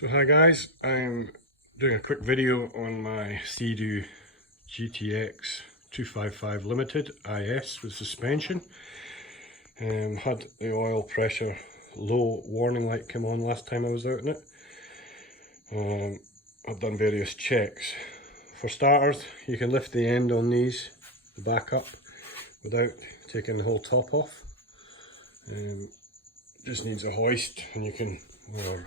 So hi guys, I'm doing a quick video on my Seadoo GTX 255 Limited IS with suspension. Had the oil pressure low warning light come on last time I was out in it. I've done various checks. For starters, you can lift the end on these, the back up, without taking the whole top off. Just needs a hoist, and you can, or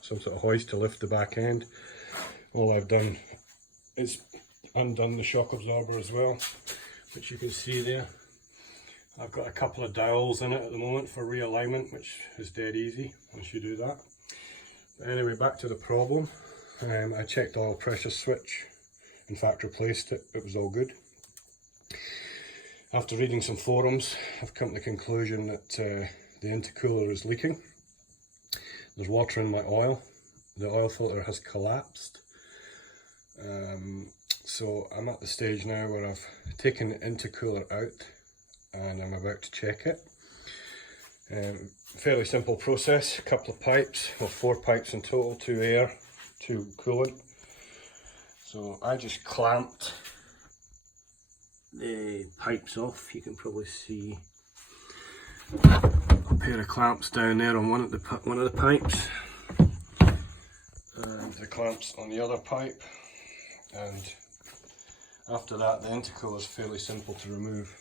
some sort of hoist to lift the back end. All I've done is undone the shock absorber as well, which you can see there. I've got a couple of dowels in it at the moment for realignment, which is dead easy once you do that. But anyway, back to the problem. I checked the oil pressure switch, in fact replaced it, it was all good. After reading some forums, I've come to the conclusion that the intercooler is leaking. There's water in my oil. The oil filter has collapsed. So I'm at the stage now where I've taken the intercooler out and I'm about to check it. Fairly simple process, a couple of pipes, well 4 pipes in total, 2 air, 2 coolant. So I just clamped the pipes off. You can probably see a pair of clamps down there on one of the pipes, and the clamps on the other pipe, and after that the intercooler is fairly simple to remove.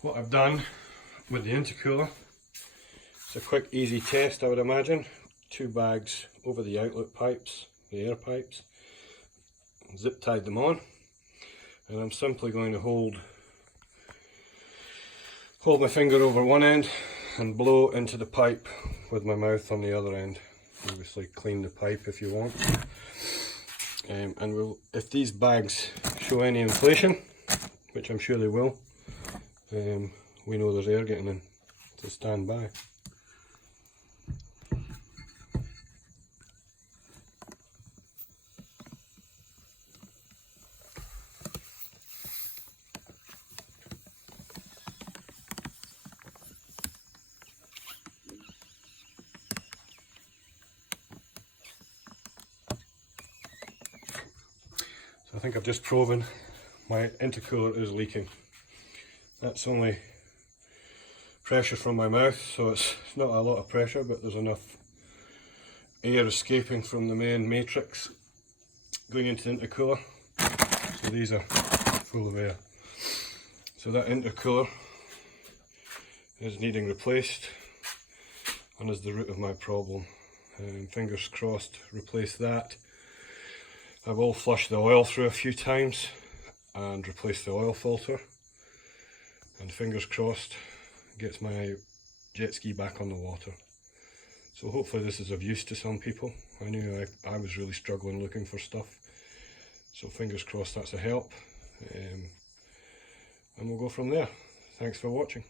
What I've done with the intercooler, it's a quick easy test I would imagine. 2 bags over the outlet pipes, the air pipes, zip tied them on, and I'm simply going to hold my finger over one end and blow into the pipe with my mouth on the other end. Obviously clean the pipe if you want. And if these bags show any inflation, which I'm sure they will, we know there's air getting in, so stand by. I think I've just proven my intercooler is leaking. That's only pressure from my mouth, so it's not a lot of pressure, but there's enough air escaping from the main matrix going into the intercooler. So these are full of air. So that intercooler is needing replaced and is the root of my problem. Fingers crossed, replace that. I will flush the oil through a few times and replace the oil filter, and fingers crossed gets my jet ski back on the water. So hopefully this is of use to some people. I knew I was really struggling looking for stuff, so fingers crossed that's a help, and we'll go from there. Thanks for watching.